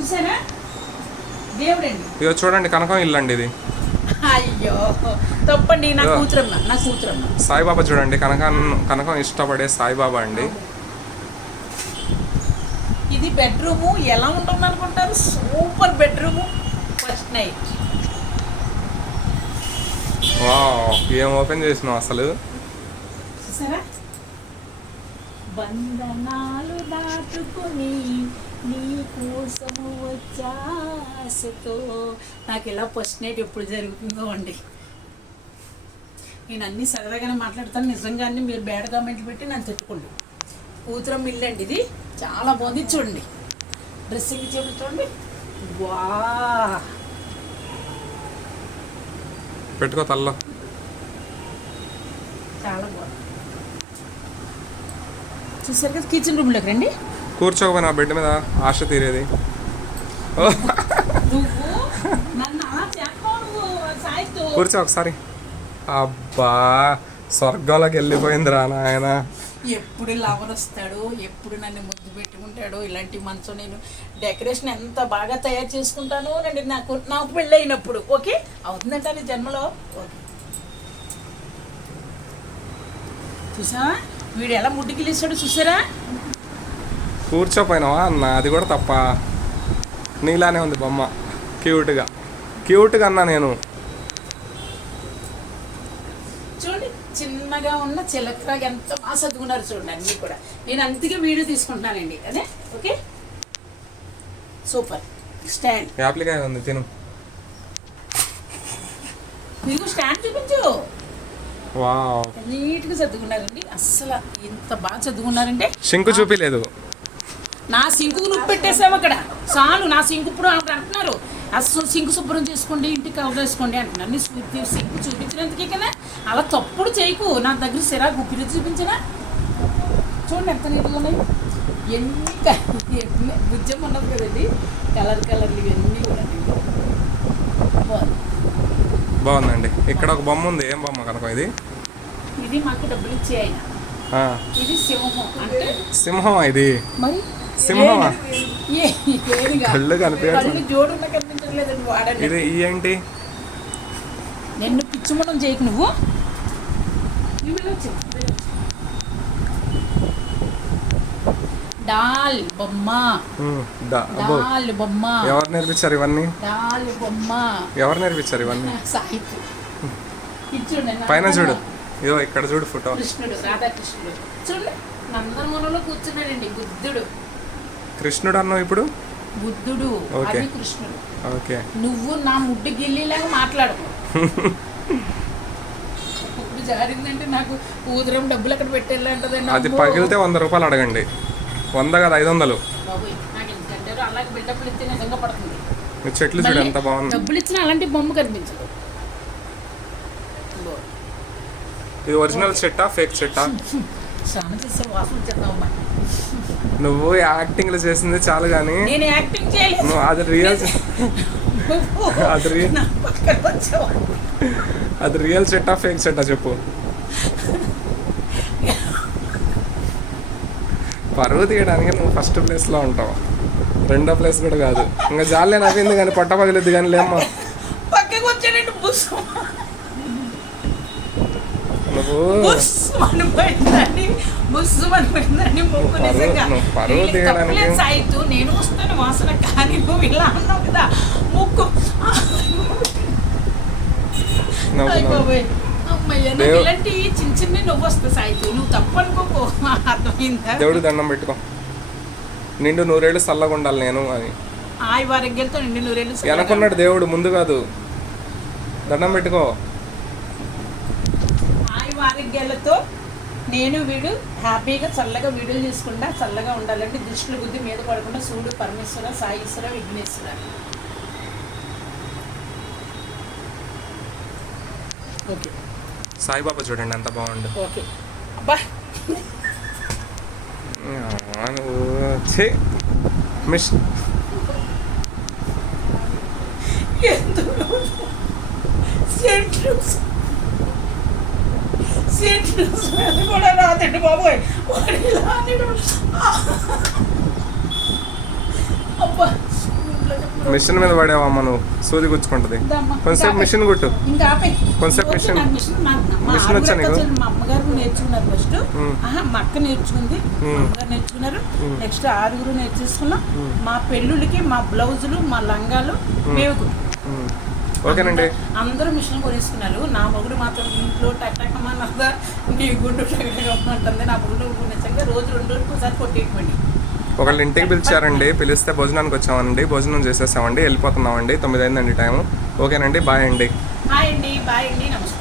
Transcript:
చూసారా దేవుడండి. ఇక చూడండి కనకం ఇల్లు అండి ఇది. అయ్యో తప్పండి, నా కూతురమ్మ. సాయిబాబా చూడండి, కనకం ఇష్టపడే సాయిబాబా అండి. ఇది బెడ్రూము. ఎలా ఉంటుంది అనుకుంటారు? Super bedroom, first night. Wow, ఏం ఓపెన్ చేసినావు అసలు. చూసారా? బంధనాలు దాటుకొని నీ కోసము వచ్చాసతో. నాకు ఇలా ఫస్ట్ నైట్ ఎప్పుడు జరుగుతుందో అండి. నేను అన్నీ సరదాగానే మాట్లాడతాను, నిజంగానే మీరు బ్యాడ్ కామెంట్లు పెట్టి నన్ను తిట్టుకోండి. కూతురం ఇల్లు అండి ఇది, చాలా బాగుంది. చూడండి డ్రెస్సింగ్ టేబుల్ చూడండి. వా, పెట్టుకో తల్లో. చాలా బాగుంది. చూసారు కదా, కిచెన్ రూమ్లోకి రండి. కూర్చోకపోయినా బెడ్ మీద ఆశ తీరేది. కూర్చో ఒకసారి. అబ్బా, స్వర్గంలోకి వెళ్ళిపోయిందిరా నాయన. ఎప్పుడు లవర్ వస్తాడు, ఎప్పుడు నన్ను ముద్దు పెట్టుకుంటాడు. ఇలాంటి మంచం నేను డెకరేషన్ ఎంత బాగా తయారు చేసుకుంటాను అండి. నాకు పెళ్ళి అయినప్పుడు ఓకే అవుతుందంటే జన్మలో. ఓకే, చూసా వీడు ఎలా ముడ్డుకిలిస్తాడు చూసారా? కూర్చోపోయినావా అన్న, అది కూడా తప్ప. నీలానే ఉంది బొమ్మ, క్యూట్గా అన్నా నేను. చూడండి చిన్నగా ఉన్న చిలకరాగా ఎంత బాగా చదువుకున్నారు చూడండి. అన్నీ కూడా నేను అందుకే వీడియో తీసుకుంటున్నానండి. అదే ఓకే, సూపర్. స్టాండ్ యాప్లికాయ ఉంది, తిను. మీకు స్టాండ్ చూపించు. వావ్, నీట్గా చదువుకున్నారండి. అస్సలు ఇంత బాగా చదువుకున్నారంటే సింకు చూపిలేదు. నా సింకు నువ్వు పెట్టేసావు అక్కడ. చాలు, నా సింకు ఇప్పుడు అక్కడ అంటున్నారు అసలు సింకు శుభ్రం చేసుకోండి, ఇంటికి కవర్ వేసుకోండి అంటున్నారు. నీ సింకు చూపించినందుకే కదా. అలా తప్పుడు చేయకు. నా దగ్గర సిరాకు ఉప్పిరి చూపించనా? చూడండి ఎంత నీట్గా ఉన్నాయి. ఎన్ని బుజ్జం ఉన్నది కదండి, కలర్లు ఇవన్నీ కూడా బాగుందండి. ఇక్కడ ఒక బొమ్మ ఉంది. ఏం బొమ్మ కనుక ఇది? ఇది మాకు డబ్బులు ఇచ్చే ఆయన. ఇది సింహం. అంటే సింహం ఇది? మరి సింహమా? కళ్ళు కనిపించట్లేదు, జోడున్న కనిపించట్లేదండి. వాడండి. ఇది ఏంటి? నిన్ను పిచ్చిమడం చేయకు నువ్వు. డాల్ బొమ్మ, డాల్ బొమ్మ. ఎవరు నేర్పించారు ఇవన్నీ? డాల్ బొమ్మ ఎవరు నేర్పించారు ఇవన్నీ? సాహిత్యం. చూడండి పైన చూడు, ఇదో ఇక్కడ చూడు ఫోటో. కృష్ణుడు, రాధాకృష్ణుడు. చూడండి నందనవనంలో కూర్చున్నాడండి బుద్ధుడు. కృష్ణుడు అన్నావు ఇప్పుడు? బుద్ధుడు, అది కృష్ణుడు. ఓకే, నువ్వు నా ముడ్డు గిల్లిలాగా మాట్లాడకు. ఇప్పుడు జారిందంటే నాకు ఊదరం డబ్బులు అక్కడ పెట్టేళ్ళంటదండి. అది పగిలితే 100 రూపాయలు అడగండి. 100 కాదు 500. బాబోయ్, నాకు ఎందుకంటే అలాగే బిల్డప్లు ఇస్తే నిజంగా పడుతుంది. మీ చెట్లు చూడు ఎంత బాగుంది. డబ్బులు ఇచ్చిన అలాంటి బొమ్మ కనిపించదు. ఇది ఒరిజినల్ చెట్టా ఫేక్ చెట్టా? స్నానం చేసే వాసన వచ్చేద్దామమ్మా. నువ్వు యాక్టింగ్లు చేసింది చాలు కానీ నేను యాక్టింగ్ చేయలేదు. అది రియల్, అది రియల్ చెట్టా ఫేక్ చెట్టా చెప్పు. పరువు తీయడానికి నువ్వు ఫస్ట్ ప్లేస్లో ఉంటావు, రెండో ప్లేస్ కూడా కాదు. ఇంకా జాలే నవ్వింది కానీ పొట్ట పగిలిద్ది కానీ లేమ్మా. పక్కకు వచ్చాడంటే బుస్ నువ్వు పరువు తీయడానికి సాయితు నేను వస్తాను వాసన, కానీ నువ్వు ఇలా అన్నావు కదా ముక్కు. అమ్మయ్య, నువ్వు ఇలాంటి చిన్న చిన్న నువ్వు వస్తా సాయితు, నువ్వు తప్పు అనుకోకో. అర్థమైందా? దేవుడికి దండం పెట్టుకో. నిండు 100 ఏళ్ళు చల్లగా ఉండాలి నేను అని. ఆయి వారెగ్గలతో నిండు 100 ఏళ్ళు వెనకున్నాడు దేవుడు, ముందు కాదు. దండం పెట్టుకో. ఆరోగ్యాలతో నేను వీడు హ్యాపీగా చల్లగా వీడియోలు చేసుకుంటా, చల్లగా ఉండాలంటే దృష్టిలో బుద్ధి మీద పడకుండా చూడు పరమేశ్వర, సాయిశ్వర, విఘ్నేశ్వర. ఓకే, సాయిబాబా చూడండి ఎంత బాగుండు. ఓకే అబ్బా మిస్ కూడా రాదండి బాబోయ్. అబ్బా మిషన్ మీద పడేవమ్మ నువ్వు, సూది గుచ్చుకుంటది. ఇదమ్మా, కొంచెంసేపు ఇంకా మిషన్ కుట్టు. ఇంకా ఆపే. కొంచెంసేపు రోజు మిషన్. నాకు మిషన్ మా మిషన్ వచ్చా ఆవిడ నీకు? వచ్చి మా అమ్మగారు నేర్చుకున్నారు ఫస్ట్. మా అక్క నేర్చుకుంది, మా అమ్మగారు నేర్చుకున్నారు. నెక్స్ట్ 6 నేర్చేసుకున్నాం. మా పెళ్ళిళ్ళకి మా బ్లౌజులు, మా లంగాలు మేము కుట్టుకున్నాం. ఓకేనండి. అందరూ మిషన్ కొనేసుకున్నారు. నా మొగుడు మాత్రం ఇంట్లో టక్కమన్నదా నీ గుండు టక్కమంటుంది. నా మొగుడు నిజంగా రోజు 2 రోజులకు ఒకసారి కొట్టేయమండి. ఒకళ్ళు ఇంటికి పిలిచారండి, పిలిస్తే భోజనానికి వచ్చామండి, భోజనం చేసేసామండి, వెళ్ళిపోతున్నామండి. 9 అయిందండి టైం. ఓకేనండి, బాయ్ అండి. హాయ్ అండి, బాయ్ అండి, నమస్తే.